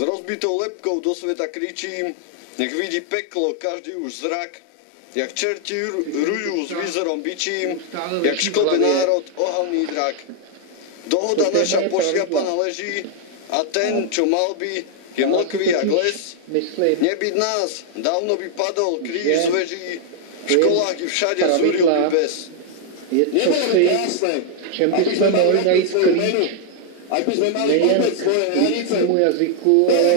S rozbitou lebkou do sveta kričím, nech vidí peklo každý už zrak, jak čerti rujú s výzorom bičím, jak škobe národ ohavný drak. Dohoda naša pošľapaná leží a ten, čo mal by, je mlkvý jak les. Nebyť nás, dávno by padol kríž z veží, v školách i všade zúril by bez. Je cosi, v čem bychom mohli najít klíč nejen k lidskému jazyku, ale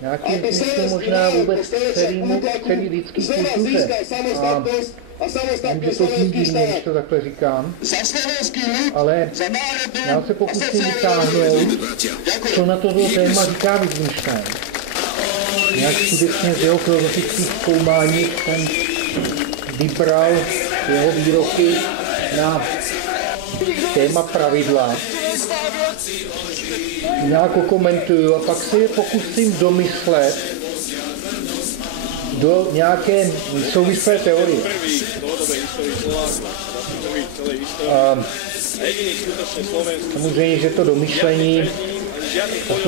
nějakým smyslem možná vůbec celý lidský kultuře. A vím, že to zní divně, když to takhle říkám, ale já se pokusím vytáhnout, co na toto téma říká Wittgenstein. Jak skutečně z jeho filozofických zkoumání jsem vybral jeho výroky na téma pravidla. Nějak komentuju a pak si je pokusím domyslet do nějaké souvislé teorie. Samozřejmě, že to domyšlení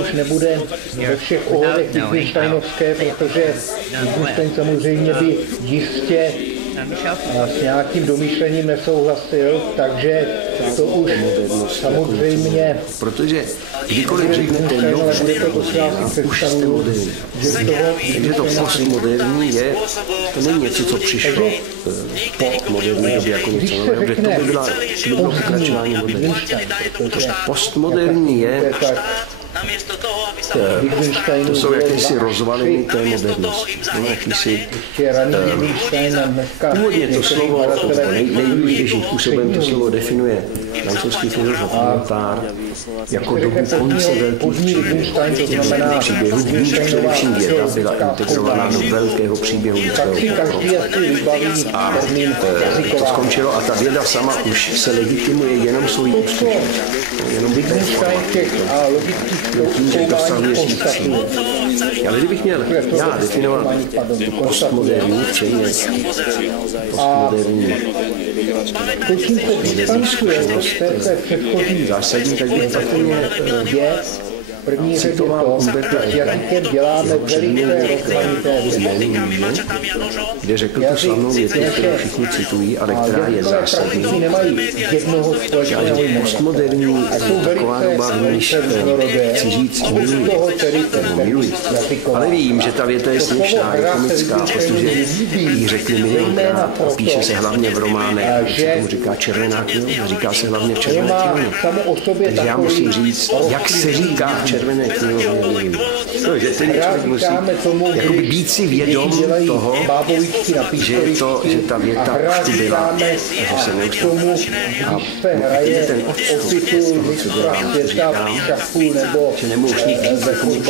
už nebude ve všech ohledech Wittgensteinovské, protože Wittgenstein samozřejmě by jistě s nějakým domýšlením nesouhlasil, takže to už samozřejmě... Protože kdykoliv řeknete nový, už jste moderní. Takže to postmoderní je, to není něco, co přišlo po moderní době jako něco nového, kde to by bylo pokračování moderní. Postmoderní je, to jsou jakési rozvaliny té modernosti. Původně to slovo, nejdůležitějším způsobem to slovo definuje francouzský filozof Lyotard jako dobu konce velkých příběhů, v níž především věda byla integrovaná do velkého příběhu lidského pokroku. A to skončilo a ta věda sama už se legitimuje jenom svojí úspěšností. Jenom Wittgenstein tím, že dosahuje svých cílů. Ale kdybych měl já definovat postmoderní, včetně postmoderní zásadní, tak bych patrně citoval Umberta Ecka, děláme velice rozmanité věci. kde řekl tu slavnou větu, kterou všichni citují, ale která je zásadní. Že až postmoderní taková doba, v níž chci říct miluji. Ale vím, že ta věta je směšná, je komická, protože ji řekli milionkrát a píše se hlavně v románech, se tomu říká červená kniha, říká se hlavně v červené knihovně. Takže já musím říct, jak se říká v červené knihovně. Že ten člověk musí jakoby být si vědom toho, že ta věta už tu byla, že se neustále. A je ten odstup toho, co dělám, to říkám, že nemůžu nikdy takovou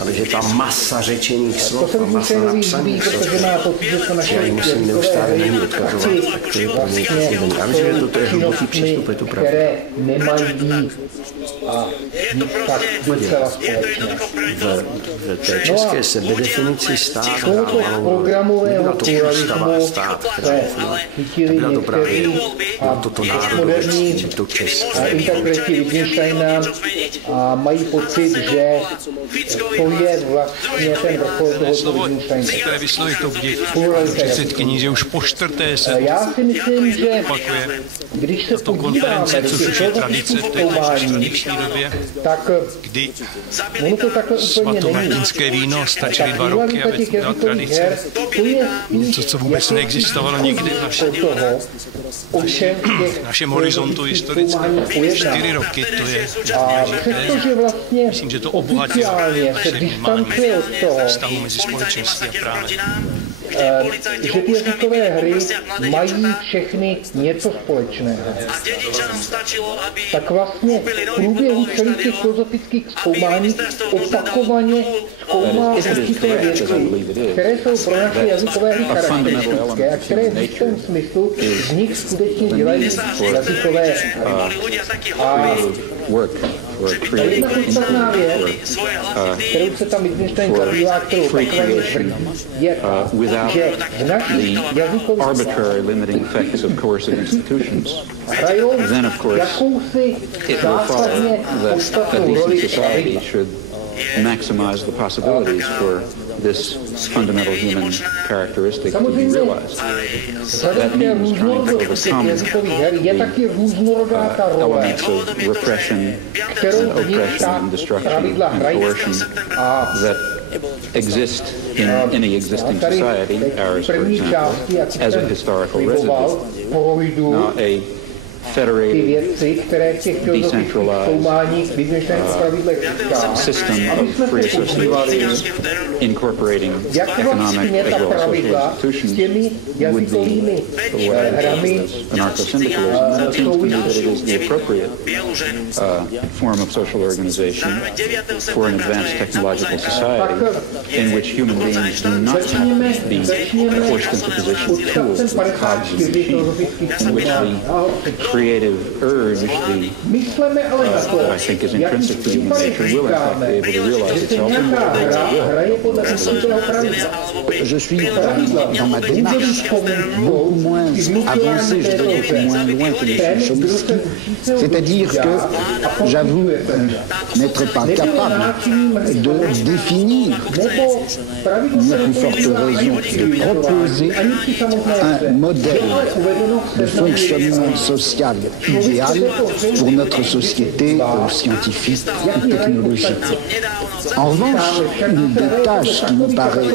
ale že ta masa řečených slov a masa napsaných slov, že já ji musím neustále na ní odkazovat, tak to je pro mě poslední. Já myslím, že to je hluboký přístup, je to pravda. V té české sebedefinici stát nebyla to ústava stát, která byla to právě toto národovectví, to české. Interpreti Wittgensteina a mají pocit, že to je vlastně ten vrchol toho Wittgensteina. Chcete vyslovit to vždy předsedkyní, že už po čtvrté se já si myslím, že když se to konference, což už je tradice v té dnešní době, tak kdy ono to takhle úplně není. Svatomártinské víno stačily 2 roky, aby to byla tradice. Něco, co vůbec neexistovalo nikdy v našem horizontu historickém. 4 roky to je důležité. Myslím, že to obohatilo naše vnímání vztahu mezi společností a právem. Že ty jazykové hry mají všechny něco společného. Tak vlastně v průběhu celých těch filozofických zkoumání opakovaně zkoumá určité věci, které jsou pro naše jazykové hry charakteristické a které v jistém smyslu z nich skutečně dělají jazykové hry. A jedna podstatná věc, kterou se tam Wittgenstein zabývá, kterou opakovaně tvrdí, je že v našich jazykových hrajou jakousi zásadně podstatnou roli pravidla. maximize the possibilities for this fundamental human characteristic to be realized. That means trying to overcome the elements of repression and oppression and destruction and coercion that exist in any existing society, ours, for example, as a historical residue. Now, a federated, decentralized system of free association incorporating economic as well as social institutions would be the way of anarcho-syndicalism. And it seems to me that it is the appropriate form of social organization for an advanced technological society in which human beings do not have to be forced into position of tools, with cogs in the machine, in which the creative urge, that I think is intrinsic to human nature, will in fact be able to realize itself in Je suis dans ma démarche beaucoup moins avancée, je dirais, beaucoup moins loin que M. Chomsky. C'est-à-dire que j'avoue n'être pas capable de définir, ni à plus forte raison de proposer un modèle de fonctionnement social idéal pour notre société scientifique ou technologique. En revanche, une des tâches qui me paraît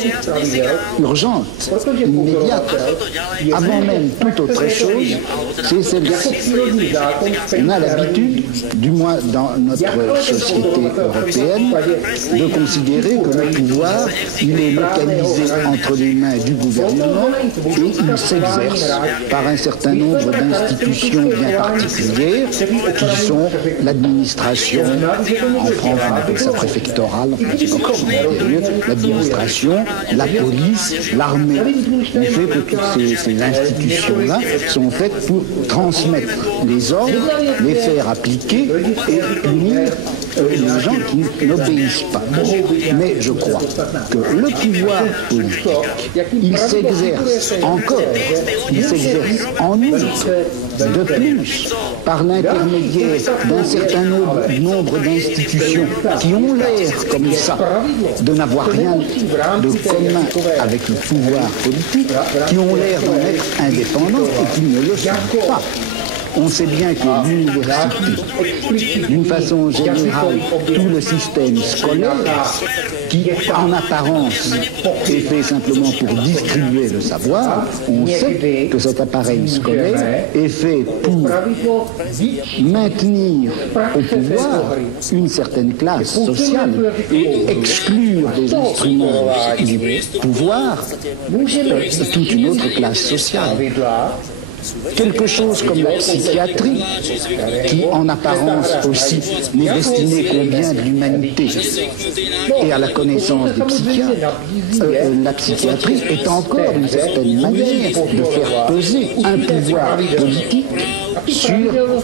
urgente, immédiate, avant même toute autre chose, c'est celle-ci. On a l'habitude, du moins dans notre société européenne, de considérer que le pouvoir, il est localisé entre les mains du gouvernement et il s'exerce par un certain nombre d'institutions bien particulières qui sont l'administration, en France on appelle ça préfectorale, l'administration, la police, l'armée. Il fait que toutes ces institutions-là sont faites pour transmettre les ordres, les faire appliquer et punir les gens qui n'obéissent pas. Mais je crois que le pouvoir politique, il s'exerce encore, il s'exerce en outre, de plus, par l'intermédiaire d'un certain nombre d'institutions qui ont l'air comme ça de n'avoir rien de commun avec le pouvoir politique, qui ont l'air d'en être indépendants et qui ne le sont pas. On sait bien que l'université, d'une façon générale, tout le système scolaire, qui en apparence est fait simplement pour distribuer le savoir, on sait que cet appareil scolaire est fait pour maintenir au pouvoir une certaine classe sociale et exclure des instruments du pouvoir toute une autre classe sociale. Quelque chose comme la psychiatrie, qui en apparence aussi n'est destinée qu'au bien de l'humanité et à la connaissance des psychiatres, la psychiatrie est encore d'une certaine manière de faire peser un pouvoir politique sur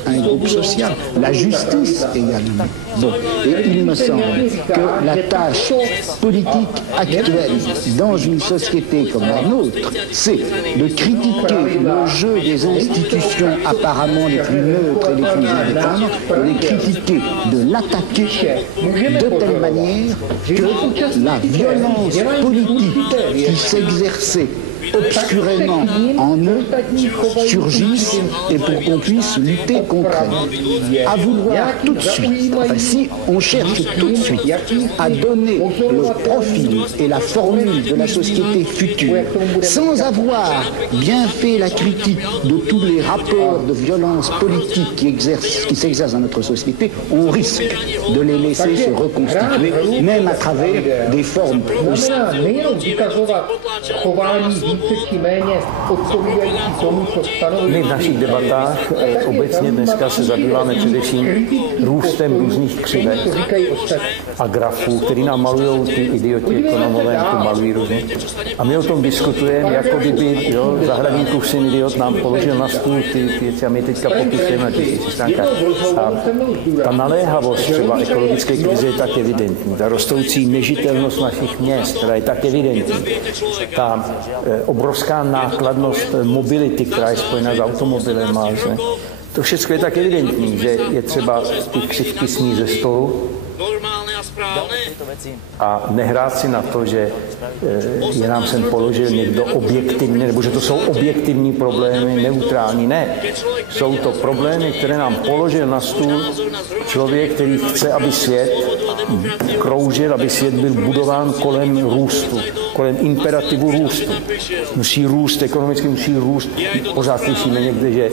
un groupe social, la justice également. Bon, et il me semble que la tâche politique actuelle dans une société comme la nôtre, c'est de critiquer le jeu des institutions apparemment les plus neutres et les plus indépendantes, de les critiquer, de l'attaquer de telle manière que la violence politique qui s'exerçait obscurément en eux surgissent et pour qu'on puisse lutter contre elles. À vouloir tout de suite, enfin si on cherche tout de suite à donner le profil et la formule de la société future sans avoir bien fait la critique de tous les rapports de violence politique qui s'exercent dans notre société, on risque de les laisser se reconstituer, même à travers des formes aussi. My v našich debatách obecně dneska se zabýváme především růstem různých křivek a grafů, který nám malují ty idioti ekonomové, to malují různě. A my o tom diskutujeme, jako kdyby zahradníkův syn idiot nám položil na stůl ty věci a my teďka popisujeme na těch stránkách. A ta naléhavost třeba ekologické krize je tak evidentní, ta rostoucí nežitelnost našich měst, která je tak evidentní, ta obrovská nákladnost mobility, která je spojena s automobilem. To všechno je tak evidentní, že je třeba ty křivky smít ze stolu A nehrát si na to, že je nám sem položil někdo objektivní, nebo že to jsou objektivní problémy, neutrální. Ne, jsou to problémy, které nám položil na stůl člověk, který chce, aby svět kroužil, aby svět byl budován kolem růstu, kolem imperativu růstu. Musí růst, ekonomicky musí růst. Pořád slyšíme někde, že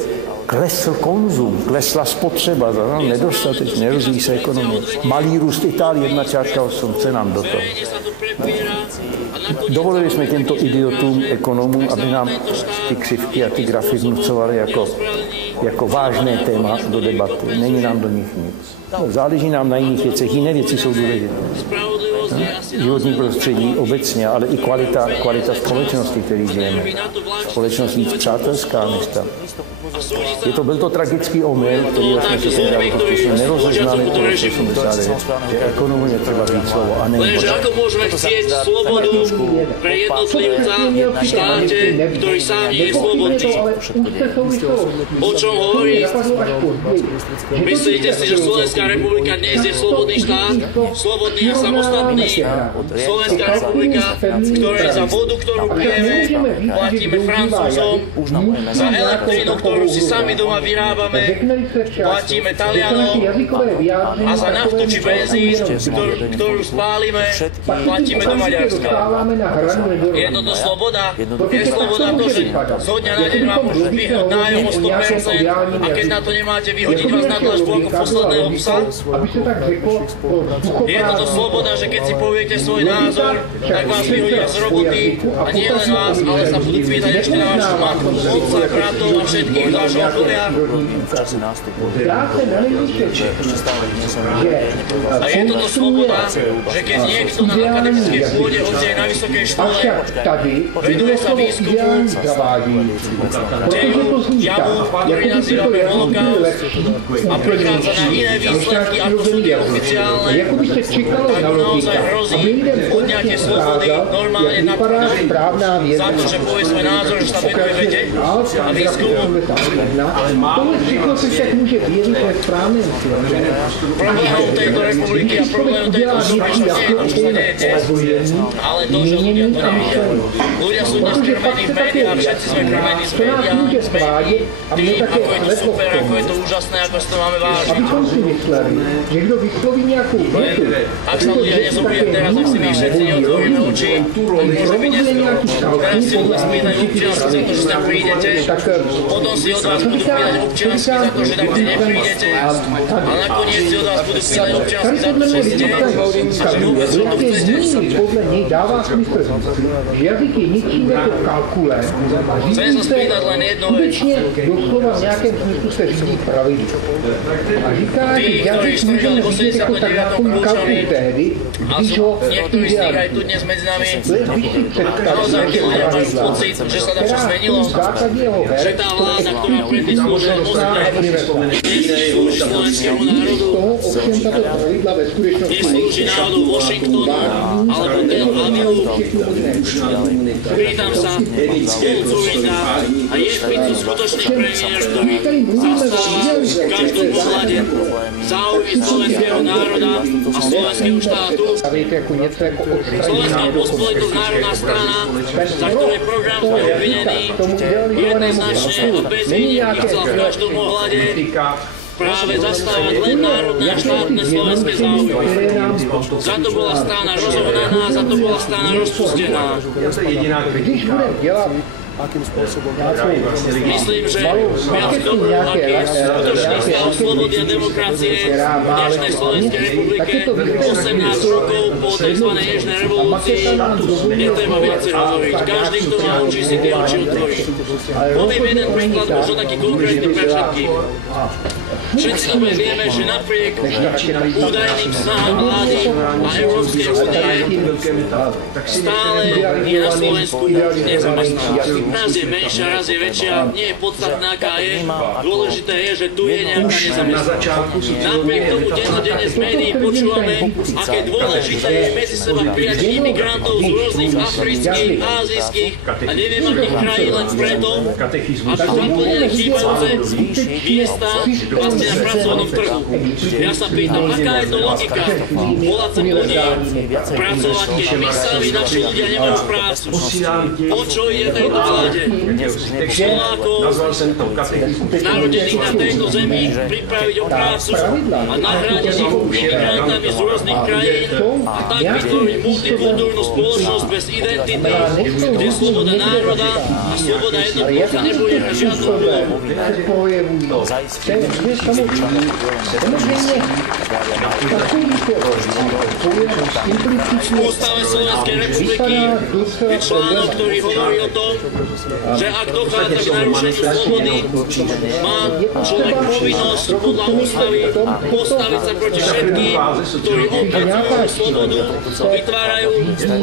klesl konzum, klesla spotřeba, nedostatečně, nerozvíjí se ekonomie. Malý růst Itálie 1,8, chce nám do toho. Dovolili jsme těmto idiotům, ekonomům, aby nám ty křivky a ty grafy vnucovali jako vážné téma do debaty. Není nám do nich nic. Záleží nám na jiných věcech, jiné věci jsou důležité. Životní prostředí obecně, ale i kvalita společnosti, který žijeme. Společnost víc přátelská než ta. Byl to tragický omyl, který jsme si tenkrát prostě nerozeznali to, co jsem mysleli, že ekonomie třeba víc slovo a není. Lenže ako môžeme chcieť slobodu pre jednotlivca v štáte, ktorý sám nie je slobodný? O čom hovorí? Myslíte si, že Slovenská republika dnes je slobodný štát? Slobodný a samostatný? Slovenská republika, ktorá za vodu, ktorú pijeme, platíme Francúzom, za elektrínu, ktorú si sami doma vyrábame, platíme Talianom a za naftu či benzín, ktorú spálime, platíme do Maďarska. Je toto sloboda? Je sloboda to, že zo dňa na deň vám môžu vyhrať nájom o 100% a keď na to nemáte, vyhodiť vás na dlažbu ako posledného psa? Je toto sloboda, že keď si poviete svoj názor, tak vás vyhodia z roboty a nie len vás, ale sa budú pýtať ešte na vašu matku, otca, bratov a všetkých vášho okolia? A je toto sloboda, že keď niekto na akademickej pôde, hoci aj na vysokej škole, veduje sa výskumu, kde jamu, ktorý nazývame holokaust a prichádza na iné výsledky, ako sú tie oficiálne, tak mu naozaj hrozí odňatie slobody normálne na za to, že povie svoj názor, že sa venuje vede a výskumu. Problémom tejto republiky a problémom tejto spoločnosti nie je to, čo sa deje dnes, ale to, že ľudia to nevidia. Ľudia sú dnes krmení v médiách, všetci sme krmení z médií, tým, ako je to super, ako je to úžasné, ako si to máme vážiť. Ak sa ľudia nezobria teraz, ak si my všetci neotvoríme oči, tak môže byť neskoro. Teraz si od vás pýtajú občiansky za to, že tam prídete, potom si od vás budú pýtať občiansky za to, že tam neprídete a nakoniec si od vás budú pýtať občiansky za to, že ste a že vôbec o to chcete. Chcem sa spýtať len jednu vec. Tí, ktorí študovali v 89. Krúčovi a sú niektorí z nich aj tu dnes medzi nami, naozaj ľudia majú pocit, že sa dačo zmenilo, že tá vláda, ktorá predtým slúžila Moskve, neslúži slovenskému národu, neslúži národu Washingtonu alebo Tel Avivu. Pýtam sa, Zulcovita a je Fico skutočný premiér, ktorý zastáva v každom pohľade záujmy slovenského národa a slovenského štátu. Slovenská pospolitosť národná strana, za ktorej program sme obvinení, jednoznačne a bez výnimky chcela v každom ohľade práve zastávať len národné a štátne slovenské záujmy. Za to bola strana rozrovnaná, za to bola strana rozpustená. Myslím, že viac dobrú, aký je skutočný stav slobody a demokracie v dnešnej Slovenskej republike 18 rokov po tzv. Nežnej revolúcii netreba viacej hovoriť. Každý, kto má oči, si tie oči otvorí. Poviem jeden príklad, možno taký konkrétny pre všetkých. Všetci dobre vieme, že napriek údajným snahám vlády a Európskej únie stále je na Slovensku nezamestnanosť. Raz je menšia, raz je väčšia, nie je podstatná, aká je. Dôležité je, že tu je nejaká nezamestnanosť. Napriek tomu dennodenne z médií počúvame, aké dôležité je medzi seba prijať imigrantov z rôznych afrických, ázijských a neviem akých krajín len preto, aby zaplnili chýbajúce miesta vlastne na pracovnom trhu. Ja sa pýtam, aká je to logika? Volať sa chce ľudí pracovať, keď my sami naši ľudia nemajú prácu. O čo ide tejto vláde? Slovákov, narodených na tejto zemi, pripraviť o prácu a nahradiť ich imigrantami z rôznych krajín a tak vytvoriť multikultúrnu spoločnosť bez identity, kde sloboda národa a sloboda jednotlivca nebude hrať žiadnu úlohu. V ústave Slovenskej republiky je článok, ktorý hovorí o tom, že ak dochádza k narušeniu slobody, má človek povinnosť podľa ústavy postaviť sa proti všetkým, ktorí obmedzujú slobodu a vytvárajú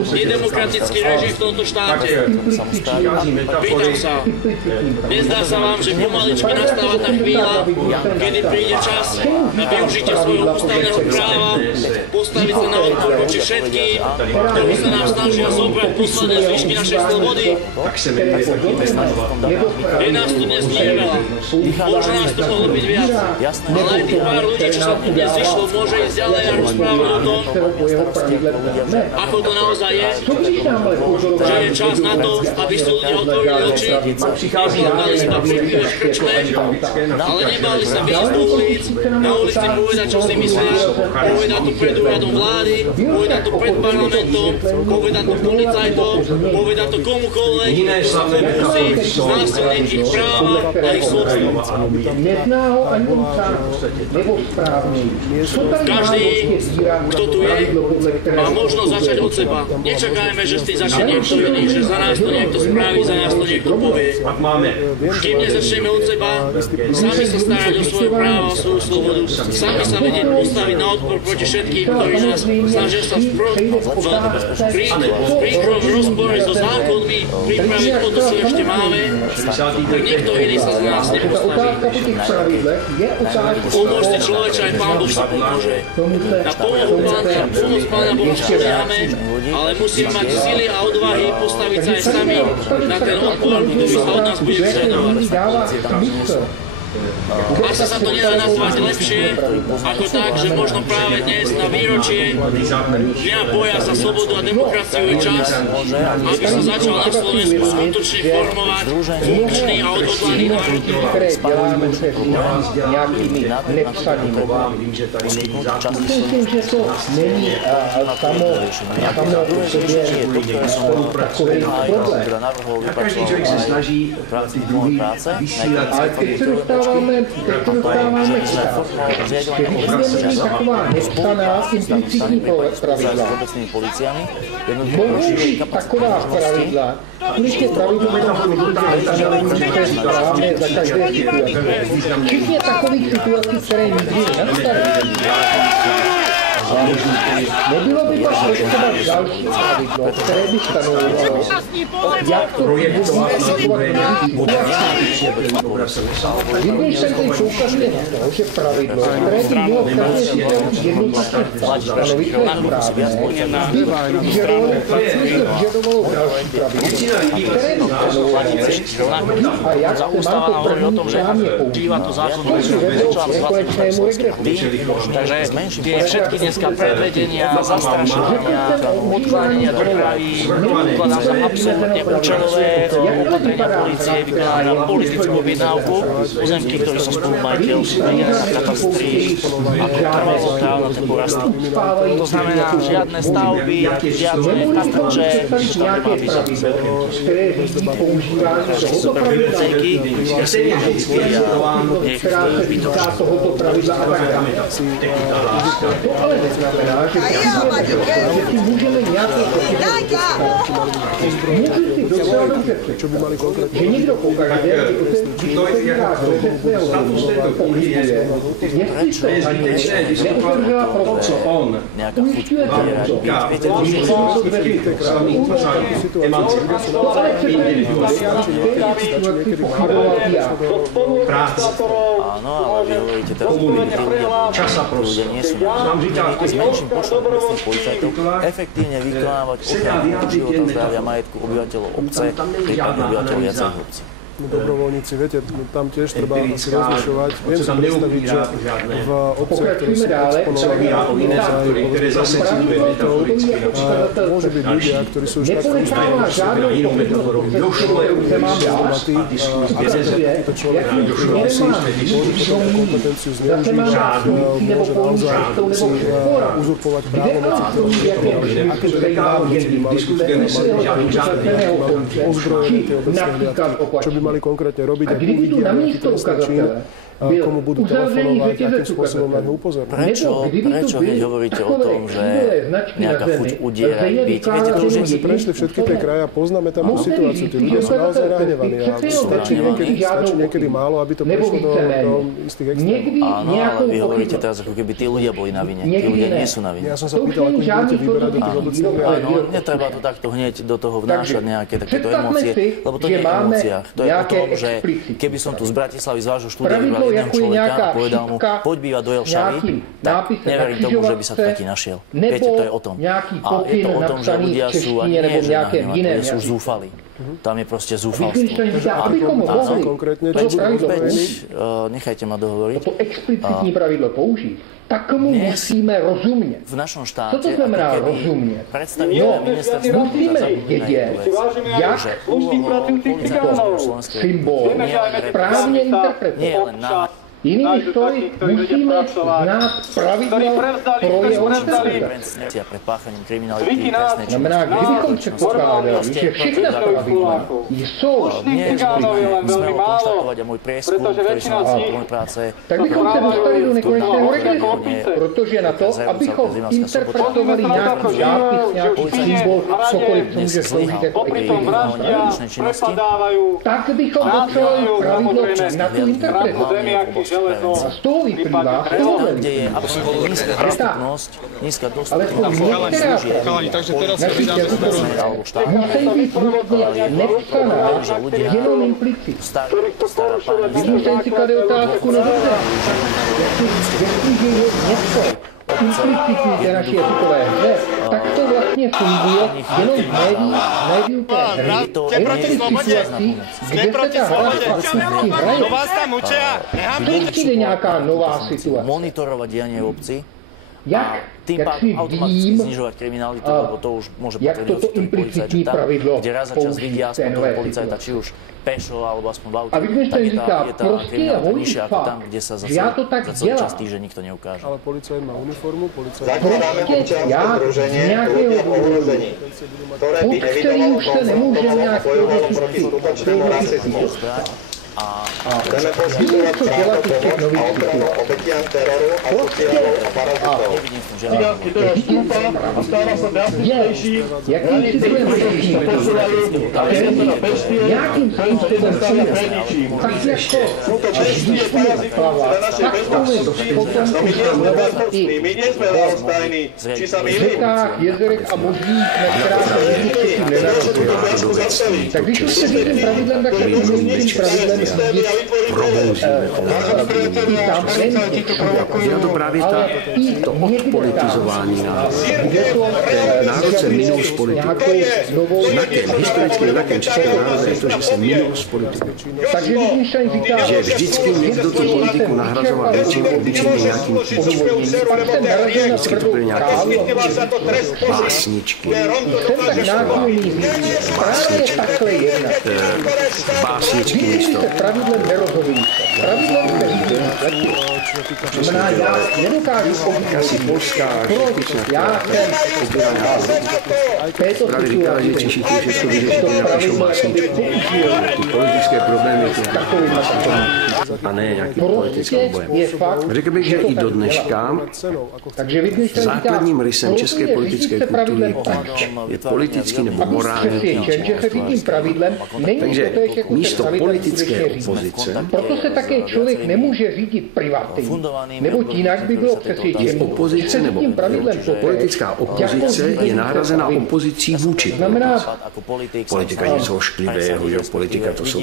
nedemokratický režim v tomto štáte. Pýtam sa, nezdá sa vám, že pomaličky nastáva tá chvíľa, kedy príde čas na využitie svojho ústavného práva, postaviť sa na odpor voči všetkým, ktorí sa nám snažia zobrať posledné zvyšky našej slobody? Je nás tu dnes nie veľa. Možno nás tu mohlo byť viac. Ale aj tých pár ľudí, čo sa tu dnes zišlo, môže ísť ďalej a rozprávať o tom, ako to naozaj je, že je čas na to, aby sú ľudia otvorili oči, nepokladali sa všetkým v krčme, ale nebali sa výjsť do ulic, na ulici povedať, čo si myslia, povedať to pred úradom vlády, povedať to pred parlamentom, povedať to policajtom, povedať to komukoľvek, kto musí znásilniť ich práva a ich slobodu. Každý, kto tu je, má možnosť začať od seba. Nečakajme, že s tým začne niekto iný, že za nás to niekto spraví, za nás to niekto povie. Kým nezačneme od seba, sami sa starať o svoje práva, o svoju slobodu, sami sa vedieť postaviť na odpor proti všetkým, ktorí nás snažia sa v príkrom rozpore so zákonmi pripraviť to, čo si ešte máme, tak niekto iný sa za nás nepostaví. Pomôžte človeče, aj Pán Boh sa pomôže. Na pomoc Pána Boha spoliehame, ale musíme mať sily a odvahy postaviť sa aj sami na ten odpor, ktorý sa od nás bude vyžadovať. Asi sa to nedá nazvať lepšie ako tak, že možno práve dnes na výročie Dňa boja za slobodu a demokraciu je čas, aby sa začal na Slovensku skutočne formovať funkčný a odhodlaný národ. Myslím, že to není samo o sobě takový problém. Každý člověk se snaží ty druhý vysílat. Ale teď se dostáváme k stavu. Když budeme mít taková nepsaná implicitní pravidla, mohou být taková pravidla, kvůli těch pravidlům můžete správně za každé situace. Včetně takových situací, které nikdy nenastaly. Nebylo by pak potřeba další pravidlo, které by stanovovalo, jak to musí aplikovat na když jsem teď poukazuje na to, že pravidlo, které by mělo v každé situaci jednoznačně stanovit, to je správné, by vyžadovalo další pravidlo, které by stanovovaly, a jak se má to první právně používat, to si vedlo k nekonečnému regresu. Takže tie všetky dneska prevedenia, zastrašovania, odklánenia dopravy, ukladá sa absolútne účelové opatrenia polície, vykonávajú na politickú objednávku pozemky, ktorí sú spolumajiteľmi na katastri a trvalo práv na ten porast. To znamená žiadne stavby, žiadne kastrče, nič tam nemá byť. Superbibliotejky, nech si vyhodia, nech vytočí. To ale neznamená, že si můžeme nějaký můžu si docela dobře představit, že někdo pokaždé, když otevírá dveře svého domova, pohybuje, jestli to ani neotevřela proto, ujišťuje to, když to dveří to ale představit, pochyboval já. Áno, ale vy hovoríte teraz, že ľudia nie sú s menším počtom trestných policajtov efektívne vykonávať ochranu života, zdravia, majetku obyvateľov obce, prípadne obyvateľov viacej obcí. Dobrovoľníci, viete, tam tiež treba asi rozlišovať. Viem si predstaviť, že v obciach, ktoré sú exponované naozaj môžu byť ľudia, ktorí sú už tak frustrovaní, takýto človek môže kompetenciu zneužiť, môže naozaj si uzurpovať právomoci, aké právomoci by mali ozbrojené tie obecné čo by mali konkrétne robiť, ak uvidia nejaký trestný čin, komu budú telefonovať, akým spôsobom na ňu upozorniť. Prečo hneď hovoríte o tom, že nejaká chuť udierať, byť? Viete, to už je... prešli všetky tie kraje a poznáme tam tú situáciu. Tí ľudia sú naozaj nahnevaní a stačí niekedy málo, aby to prešlo do istých extrémov. Áno, ale vy hovoríte teraz, ako keby tí ľudia boli na vine. Tí ľudia nie sú na vine. Ja som sa pýtal, ako budete vyberať do tých obecných krajín. Áno, netreba to takto hneď do toho vnášať nejaké takéto emócie, lebo to nie je o emóciách. To je o tom, že keby som tu z Bratislavy z vášho štúdia vybral jedného človeka a povedal mu, poď bývať do Jelšavy, tak neverím tomu, že by sa tu taký našiel. Viete, to je o tom. A je to o tom, že ľudia sú, a nie, že ľudia sú zúfali. Tam je proste zúfalstvo. Áno, konkrétne, nechajte ma dohovoriť. Toto explicitní pravidlo použiť, tak mu musíme rozumět. V našom štáte, co to znamená rozumět? Představitelé ministerstva musíme vědět, jak to symbol správně interpretovat. Jinými slovy, musíme znát pravidla pro jeho interpretaci. Znamená, kdybychom předpokládali, že všechna pravidla jsou tak bychom se dostali do nekonečného registru, protože na to, abychom interpretovali nějaký zápis, nějaký symbol, cokoliv, co může sloužit jako explicitní, tak bychom potřebovali pravidlo na tu interpretaci. A z toho vyplývá, kde je absolútne nízka dostupnosť takže teraz sa vydáme musí byť nutne nepsaná, jenom implicit. Vydlužen si klade otázku na dobře. Jestliže je něco implicitní té naší jazykové hře, tak to vlastně funguje jenom v médiu té hry. Je to těch situací, kde se ta hra fakticky hraje. To přijde nějaká nová situace. Monitorovať dianie v obci. Tým pádom automaticky znižovať kriminalitu, lebo to už môže potvrdiť ten policajt, že tam, kde raz za čas vidia aspoň toho policajta, či už pešo, alebo aspoň v aute, tak je tá kriminalita nižšia ako tam, kde sa zase za celý čas týždeň nikto neukáže. Ale policajt má uniformu, policajt... Zakladáme občianske združenie ohrožení, ktoré by evidovalo konzultovať bojovať proti skutočnému rasizmu. Chceme poskytovať právo pomoc a ochranu obetiam teroru a sociálnych parazitov. Cigánský teror stúpa a stáva sa drastičnejší, aby sme sa na bestie, ktoré sa stáva pred ničím. Sú to bestie parazitov na našej bezpečnosti. No my nie sme bezpeční, my nie sme ľahostajní. Či sa mýlim? Jezerek a možných, na ktorá sa tak když už se říkám pravidlem, tak to je pravidlem Je to právě to odpolitizování národa. Národ se minul s politikou. Historickým znakem českého národa je to, že se minul s politikou. Že vždycky někdo tu politiku nahrazoval něčím obyčejným nějakým příčinem. Vždycky to byly nějaké básničky. Básničky místo. Pravidlem nerozhodují. Pravidlem, který znamená, já nedokážu asi polská já jsem této právě říkala, že Češi to všechno vyřešili na našu básničku. Ty politické problémy a ne nějaký politický boj. Řekl bych, že i do dneška základním rysem české politické kultury je politický nebo morální. Takže místo politické opozice. Proto se také člověk nemůže řídit privatně, neboť jinak by bylo přesvědčení. Je opozice nebo politická opozice je nahrazena opozicí vůči. Politika je něco ošklivého, že politika to jsou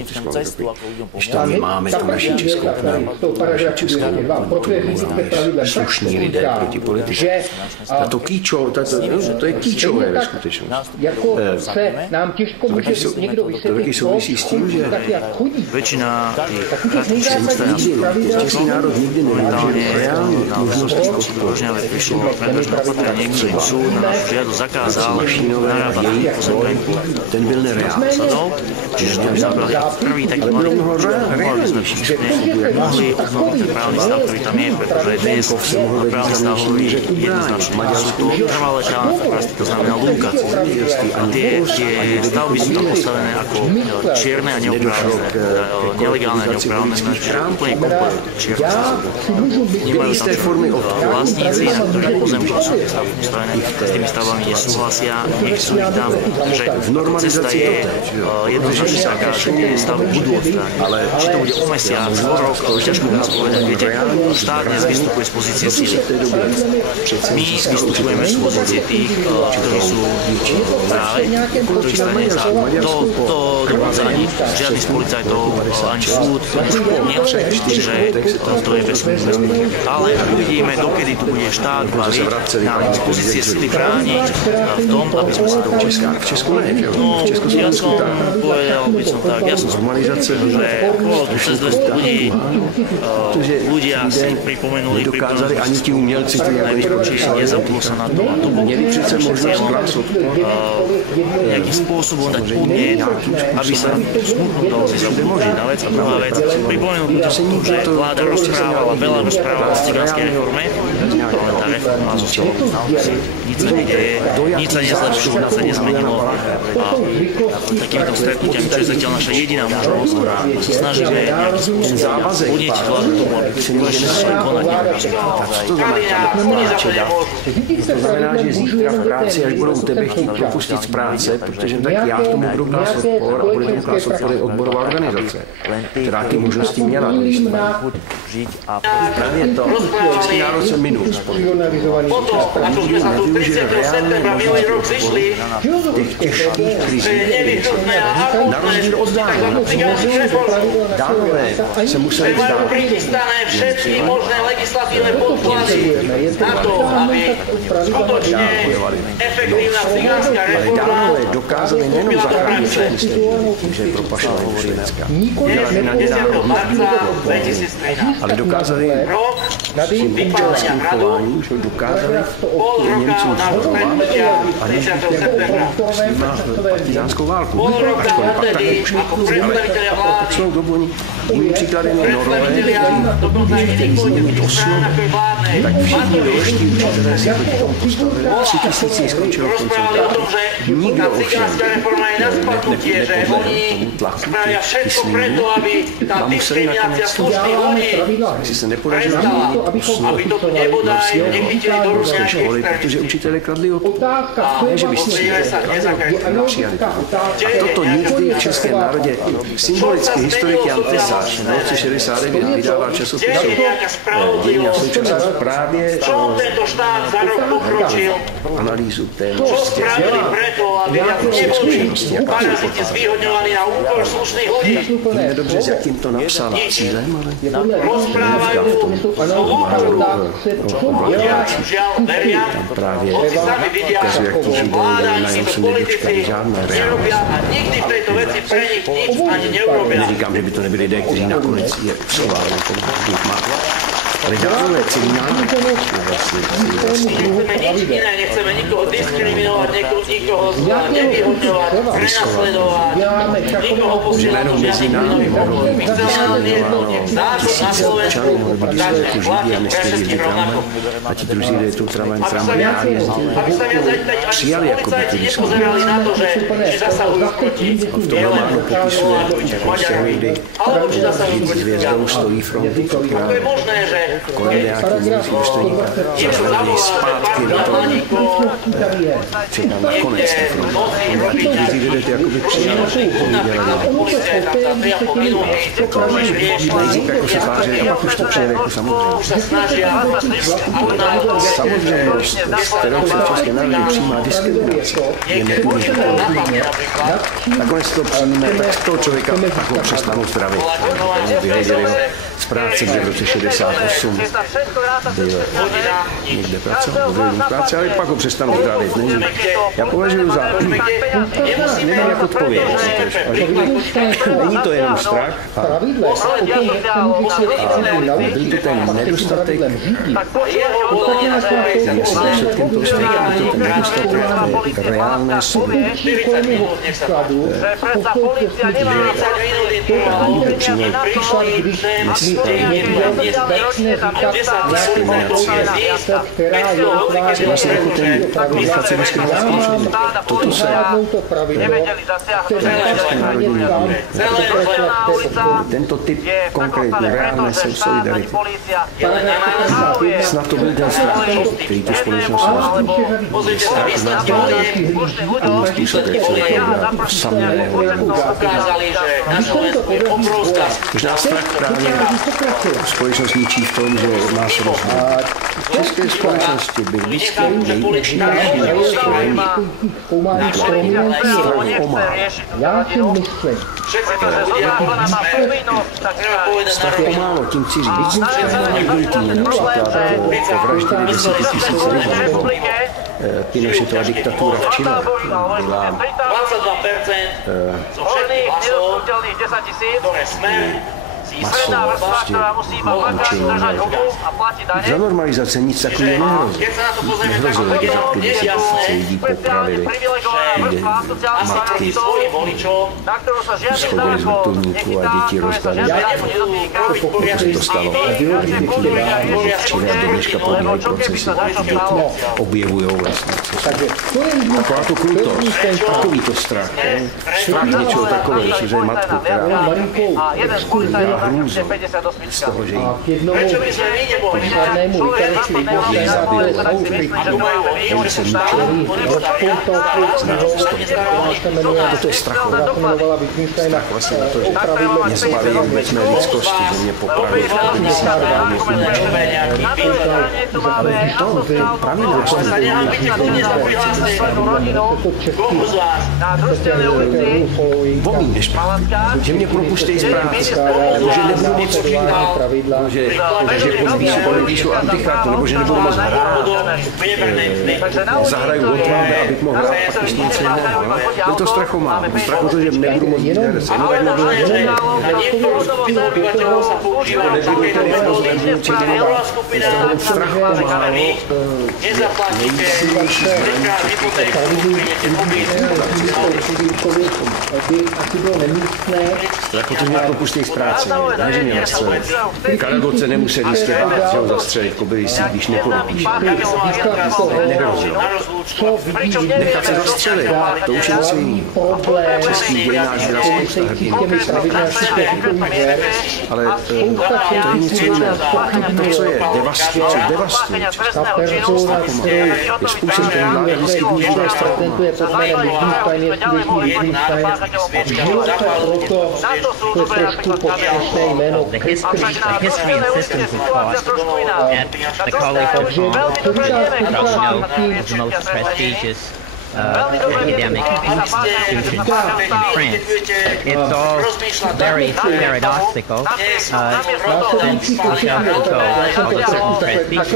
když tam my máme tu naši českou slušní lidé proti politice. A to kýčo, to je kýčové ve skutečnosti. Nám těžko může někdo vysvětlit, väčšina český národ nikdy nevyužil reálnych možností Rožňave prišlo predbežné opatrenie niektorým súd na našu žiadosť zakázal narábať pozemkami. Ten byl nereálny. Čiže sme zabrali prvý taký malý mohli sme mohli ten právny stav, ktorý tam je, pretože dnes právny stav hovorí jednoznačne. Sú to trvalé právne prasty, to znamená lúkacie. A tie stavby sú tam postavené ako čierne a neoprávnené, nelegálne a neoprávnené, čiže úplne komplet čierne stavby. Nemajú tam formy vlastníci, ktorí pozemky sú postavené, s tými stavbami nesúhlasia, nech sú ich tam, že cesta je jednoznačne taká, že tie stavby budú odstrániť. Ale či to bude o mesiac, o rok, to už ťažko nás povedať. Viete, štát dnes vystupuje z pozície síly. My vystupujeme z pozície tých, ktorí sú práve, ktorí sa nedá. To dokonca ani žiadny z policajtov, ani súd už pomnil, čiže to je bezpečné. Ale uvidíme, dokedy tu bude štát baviť nám z pozície síly brániť v tom, aby sme sa toho v Česku ne, no, ja som povedal, by som tak, ja som že okolo tu 600 ľudia si pripomenuli ani ti umělci čiže nezabudlo sa na to a to bolo nejakým spôsobom dať podnieť, aby sa smutno dalo si zabudnúť na vec. A druhá vec, pripomenul to, že vláda veľa rozprávala o cigánskej reforme, ale tá reforma zostala nič sa nedeje, nič sa nezlepšilo, nič sa nezmenilo a takýmito stretnutiami, čo je zatiaľ naša jediná možnosť, sa snažíme nejakým spôsobom podnietiť vládu tomu, aby konečne začali konať. To znamená, že zítra v práci, až budou tebe chtít propustit z práce, protože tak já tomu budu klást odpor a bude tomu klást odpor odborová organizace, která ty možnosti měla. Právě to, český národ se minul potom, ako sme sa tu 30. septembra minulý rok zišli, že je nevyhnutné a akutné spustiť takzvanú cigánsku reformu. Že majú prichystané všetky možné legislatívne podklady na to, aby skutočne efektívna cigánska reforma vstúpila do praxe. 10. marca 2013. Ale dokázali rok vypálenia hradu, pol roka nášho stretnutia 30. septembra. partizánskou válku. Pol roka odtedy, ako predstavitelia vlády, predstavitelia dokonca aj iných politických strán, ako je vládne, Matovič, rozprávali o tom, že tá cigánska reforma je na spadnutie, že oni spravia všetko preto, aby tá diskriminácia slušných ľudí prestala, aby to tu nebodaj nechytili do rúk nejaké extrémisti. A pozrieme sa dnes, aká je situácia. A toto nikdy v Českém národě symbolický historik Jan Tesař v roce 69 vydával časopisu Dějiny a současnost právě analýzu tému. Čo spravili preto, aby neboli paraziti zvýhodňovaní na úkor slušných ľudí. Víme dobře, s jakým to napsala cílem, ale rozprávajú o úkolu. Ľudia im žiaľ veria, hoci sami vidia, že vláda ani títo politici nerobia a nikdy v tejto veci pre nich nič ani neurobia. Neříkám, že by to nebyli lidé, kteří nakonec je psovali, ale dále celý národ. Nechceme nič iné, nechceme nikoho diskriminovať, nikoho nevyhodňovať, prenasledovať, nikoho posielať do žiadnych prírodov. My chceme len jedno, nech národ na Slovensku začne platiť pre všetkých rovnako. Aby sa viac ani policajti nepozerali na to, že či zasahujú proti nielen Lukášu alebo Maďarovi, alebo či zasahujú proti Cigánom. Ako je možné, že kolem nějakého důstojníka zazvedli zpátky do toho, čekám na konec ty fronty. A ty lidi vidíte, jako by přijali, že nejdřív jako se tváří, a pak už to přijede jako samozřejmost, kterou se v České národě přijímá diskriminace, je nepůjde. Nakonec to přijíme, tak toho člověka tak ho přestanou zdravit. Vyhodili ho z práce, kde v roce 68 byl někde pracoval, práce, ale pak ho přestanou zdravit. Já považuji za, nevím jak odpovědět, není to jenom strach, a byl to ten nedostatek, který asi výsledkem toho strachu, je to ten nedostatek té reálné svobody. Toto se tento typ konkrétní reálné solidarity. Snad to byl ten strach, který tu společnost je strach z nás dělají způsobek člověka samého. Možná strach právě společnost ničí v tom, že nás rozhoduje. V české společnosti by vždycky nejúčinnější nástrojem já tím myslím. Strach pomálo, tím chci říct. Guillotine například povraždili 10 000 lidí, nebo Pinochetová diktatura v Chile byla za normalizace nic takového nehrozilo, že za 50 000 lidí popravili, kde matky schodili z vrtulníků a děti rozdali. To se to stalo. A Argentina do dneška probíhají procesy, děti objevují vlastně. Taková to krutost, takový to strach. Strach něčeho takového, že je matku, která hrůzou z toho, že jí to je strachové. Strach vlastně na to, že mě zbaví vůbec mé lidskosti, že mě popraví. Pravidlo pomín nešpatný, že mě propuštějí z práce, nebo že nebudu moc přijímat, že podepíšu antichartu, nebo že nebudu moc hrát, zahraju od vábe, abych mohl hrát pak ještě nic jiného. Je to strachomá, strachu to, že nebudu moc být herce, no tak nebudu herce. Nebudu ten rozvednut, či nebudu strach pomálo, nejsilnější strach, protože mě propustí z práce, ne, že mě nastřelit. Karagoce nemuseli jistě bát, že ho zastřelit kobylistí, když nepodepíše. Nehrozilo. Nechat se zastřelit, to už je něco jiného. Český dějinář byla spousta hrdinů. Ale to je něco jiného. To, co je devastuje, je způsob, který vláda vždycky využívá strachu. The history and systems of thought at the Collège de France, is the most prestigious academic institution in France. It's all very paradoxical, since Michel Foucault, although certain prestige,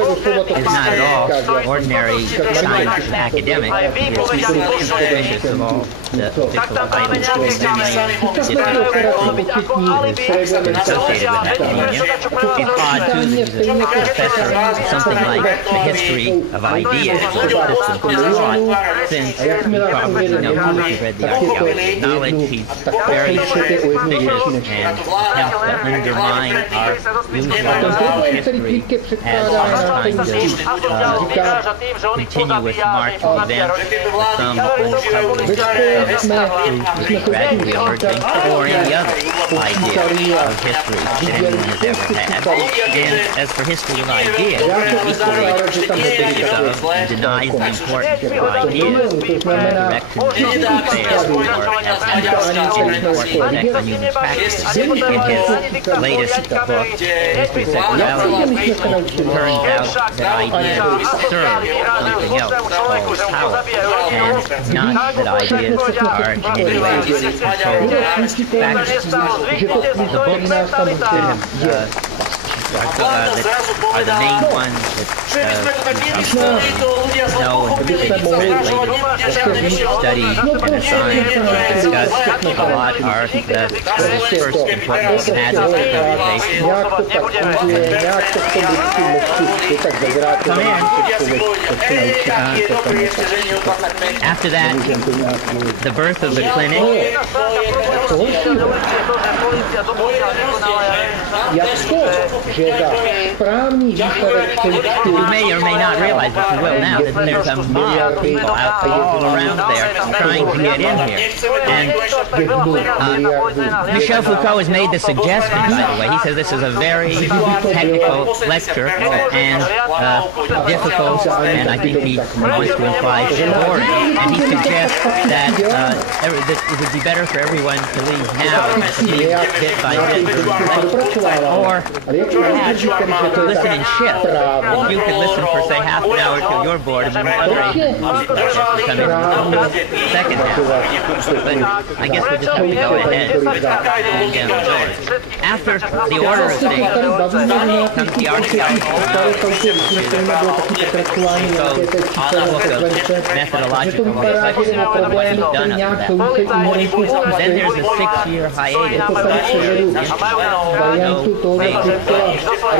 is not at all ordinary science academic. He is suspicious of all the official titles, associated with academia. It's odd too that he's a professor of something like the history of ideas or systems of thought, since since you probably know if you've read the archaeology knowledge, he's very suspicious and attempts to undermine our usual history as some kind of continuous march of events, some old covenant, some gradually emerging, or any other idea of history that anyone has ever had. And as for history of ideas, equally suspicious of and denies the importance of ideas as directions of affairs or as an important effect on human practice. In his latest book, History of Sexuality, it turns out that ideas serve something else called power, and not that ideas are in any way controlled factors. The books that are the main ones that know and study genocide and discuss a lot are the first important matters after that, the birth of the clinic. You may or may not realize, but you will now, that there's a mob of people out all around there trying to get in here. And Michel Foucault has made the suggestion, by the way. He says this is a very technical lecture and difficult, and I think he wants to imply boring. And he suggests that it would be better for everyone to leave now and to leave bit by bit during the lecture. Or perhaps listen in shifts. You could listen for, say, half an hour till you're bored, and then the other 8 people come in the second half. But I guess we'll just have to go ahead and get enjoyed. After the order of things comes the archaeology. So on the hook of methodological reflection of what he's done up to that. Then there's a 6-year hiatus.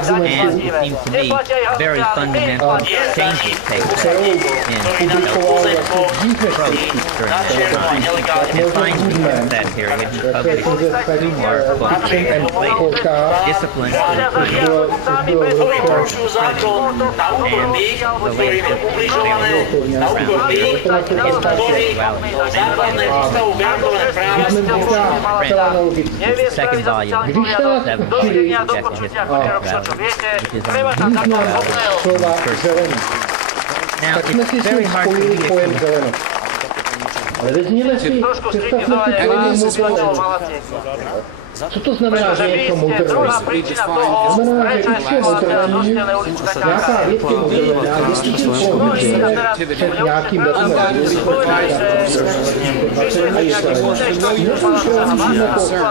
And it seems to me very fundamental changes take place in the approach during that time. And finally, during that period, he published 2 more books later, Discipline for the Clinic, and the latest book available around the second volume, 7 Now, it's very hard to read. Ale vezměme si, představme si pojem zelenou. Co to znamená, že je to moderní? Znamená, že už je moderní, nějaká věc je moderní, a jestli tím pohybujeme před nějakým datem, a je to nemusíme po první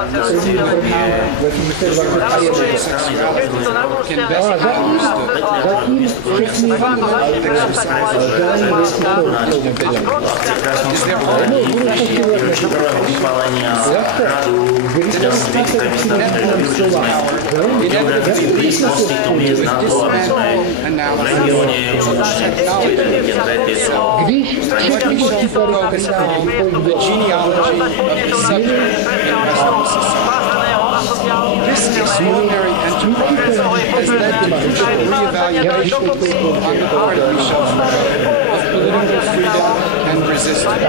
moderní 2020 a je to. Ale zatím všechny zelení věci jsou moderní. Jednou budoucnosti This extraordinary enterprise has led to a re-evaluation on the part of Michel Foucault of political freedom and resistance.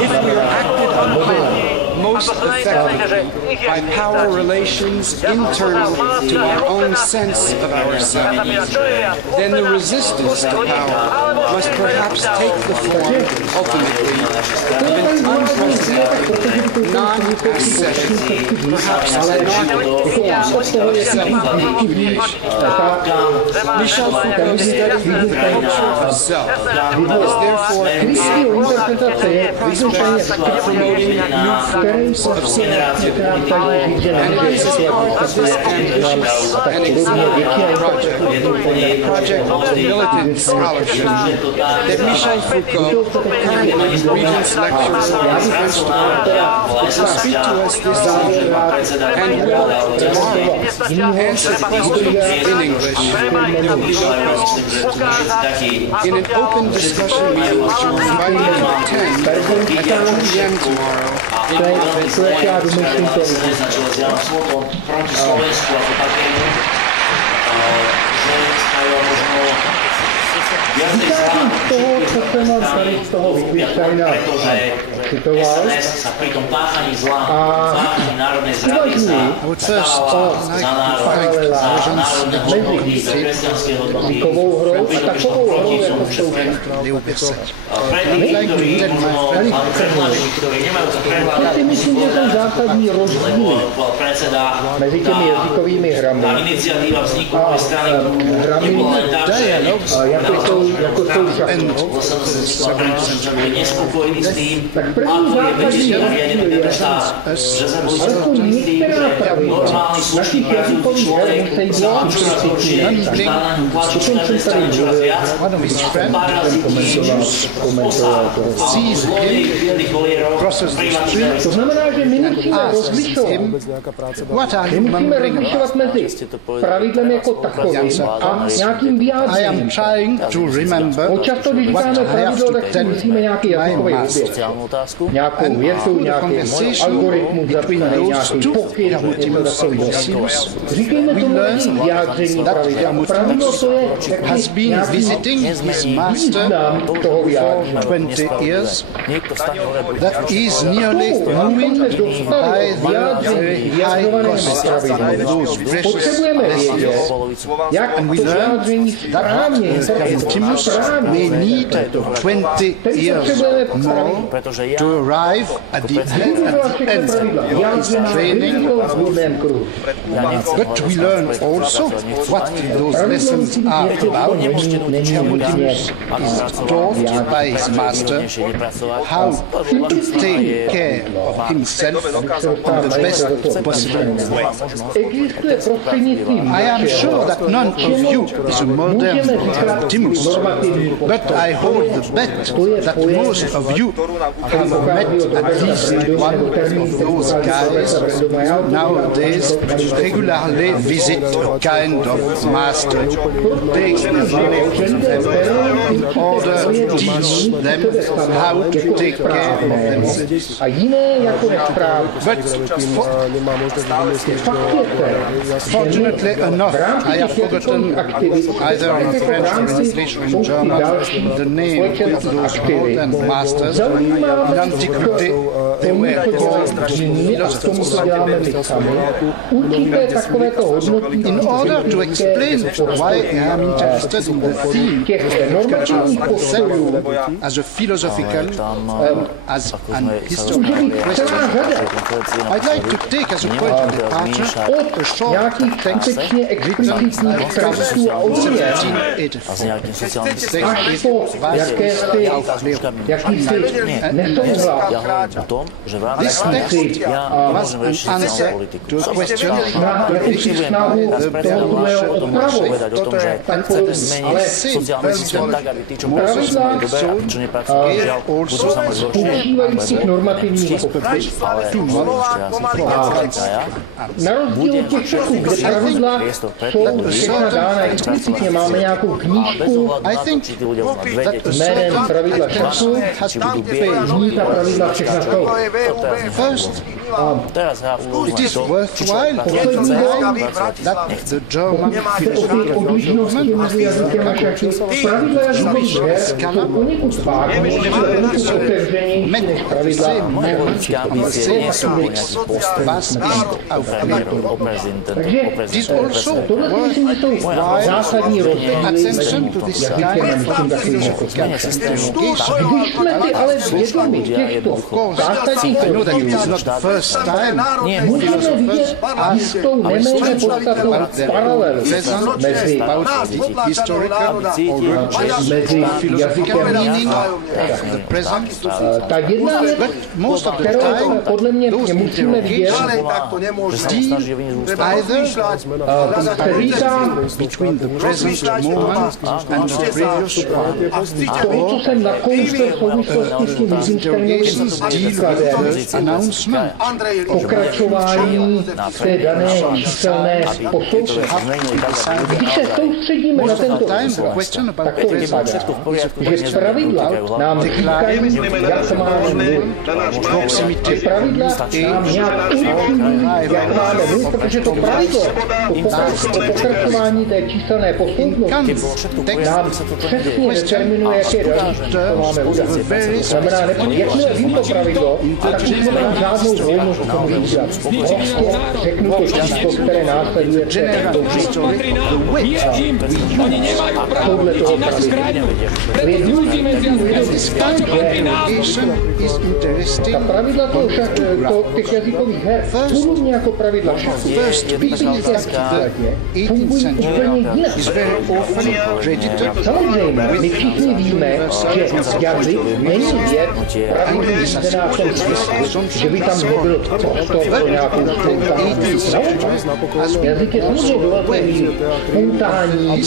If we are acted upon most effectively by power relations internal to our own sense of ourselves, then the resistance to power must perhaps take the form, ultimately, of an unprecedented, non-ascetic, perhaps anarchic form of self-repudiation. Michel Foucault studied the culture of self, is therefore considered prospect of promoting new forms of solidarity and basis of this ambitious and exemplary project of militant scholarship that Michel Foucault, currently Regents Lecturer in French department, will speak to us this evening and will tomorrow answer questions in English. There will be no questions tonight. In an open discussion meeting which you are invited to attend at 2 p.m. tomorrow. Vycházím z toho, co jsem vám tady z toho Wittgensteina citoval a uvažuji o paralelách mezi zvykovou hrou a takovou hrou, jako jsou já si myslím, že jsou zásadní rozdíly mezi těmi jazykovými hrami a hrami, jako jsou šachy. Tak první základní rozdíl je, ale jsou některá pravidla našich jazykových her musí být implicitní. O tom jsem tady komentoval to znamená, že my musíme rozlišovat mezi pravidlem jako takovým a nějakým vyjádřením. Často, když říkáme pravidlo, tak si musíme nějaký jazykový objekt. Nějakou větu, nějaký algoritmus zapsaný, nějaký pokyn, říkejme tomu vyjádření pravidla. Pravidlo to je nějaký význam toho vyjádření. That is nearly moving by the high cost of those precious ideas. And we learned that Timus may need 20 years more to arrive at the end of his training. But we learn also what those lessons are about. Timus is taught by his master how to take care of himself in the best possible way. I am sure that none of you is a modern Timus, but I hold the bet that most of you have met at least one of those guys who nowadays regularly visit a kind of master who takes them in order to teach them how to take care of themselves. But fortunately enough, I have forgotten either in French translation or in German the name of those modern masters. In antiquity, they were called philosophers. In order to explain why I am interested in the theme of culture itself as a philosophical, as an historical question, I'd like to take as a point of departure a short text written in 1785. This text is by This text was an answer to a question which is now the na rozdíl od těch šachů, kde pravidla jsou všechna dána explicitně, máme nějakou knížku jménem pravidla šachu, zní ta pravidla všechna jsou. It is worthwhile to know that the German philosophical movement pravidla jazykových her jsou poněkud vágní, met the same weeks was this also worthwhile attention to the jazykem a něčím takovým jako Když jsme si ale vědomi těchto zásadních rozdílů, můžeme vidět jistou neméně podstatnou paralelu mezi jazykem ta jedna věc, kterou podle mě musíme vidět, between the present moment and the previous one. Toho, co jsem nakousl v souvislosti s tím Wittgensteinovým announcement, pokračování té dané číselné posouce. Když se soustředíme na tento příklad, tak to vypadá, že pravidla nám říkají, jak máme mluvit. Že pravidla nám nějak určují, jak máme mluvit, protože to pravidlo, to pokračování té číselné posloupnosti nám přesně determinuje, jaké další číslo máme udělat. Znamená, jakmile vím to pravidlo, tak už nemám žádnou volnost k tomu udělat. Prostě řeknu to číslo, které následuje podle toho pravidla. Je důležité, ta pravidla těch jazykových her podobně jako pravidla šachu, typické fungují úplně jinak. Samozřejmě, my všichni víme, že jazyk není věc pravidlů řízená v tom smyslu, že by tam nebyl prostor pro nějakou spontánní. Jazyk je samozřejmě do velké míry spontánní,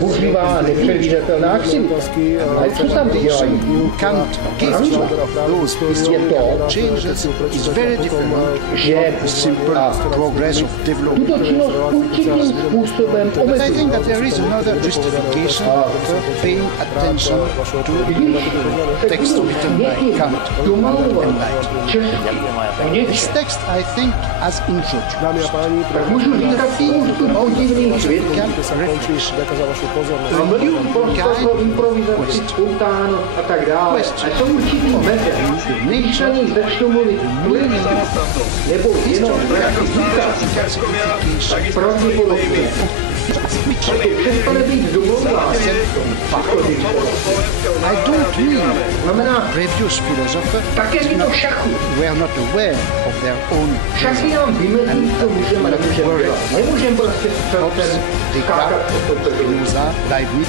buřlivá a nepředvídatelná aktivita. Ale co tam dělají? Pravidla je to, že tuto činnost určitým způsobem omezují. This text, I think, has introduced. Můžu říct takový podivný svět, improvizaci, spontánnost a tak dále. A to určitý metr. Když na něj začnou mluvit plně, nebo jenom jako říkat, tak pravděpodobně. To přestane být dovolná. I don't mean znamená, previous philosophers were not aware of their own šachy nám vymezí, co můžeme a nemůžeme dělat. Nemůžeme prostě skákat po tom Spinoza, Leibniz,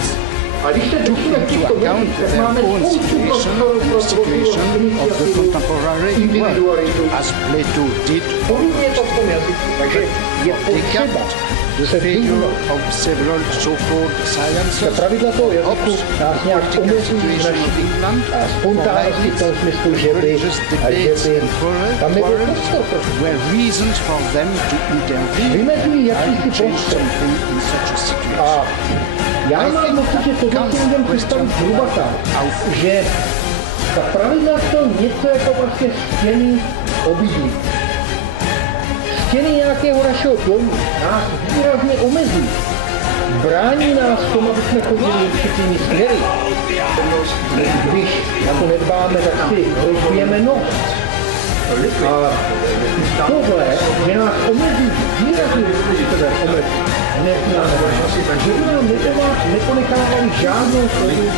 a když se took into account their own situation of the contemporary world, as Plato did. Descartes, the failure of several so-called sciences, Hobbes, the situation of England, or Leibniz, debates and quarrels were reasons for them to intervene and change something in such a situation. Já mám pocit, že tohle si můžeme představit zhruba tak, že ta pravidla jsou něco jako prostě stěny obydlí. Stěny nějakého našeho domu nás výrazně omezují. Brání nás v tom, aby jsme chodili určitými směry. Když na to nedbáme, tak si rozbijeme nos. A tohle, že nás omezí, výrazně omezí. Že by nám neponechávali žádnou svobodu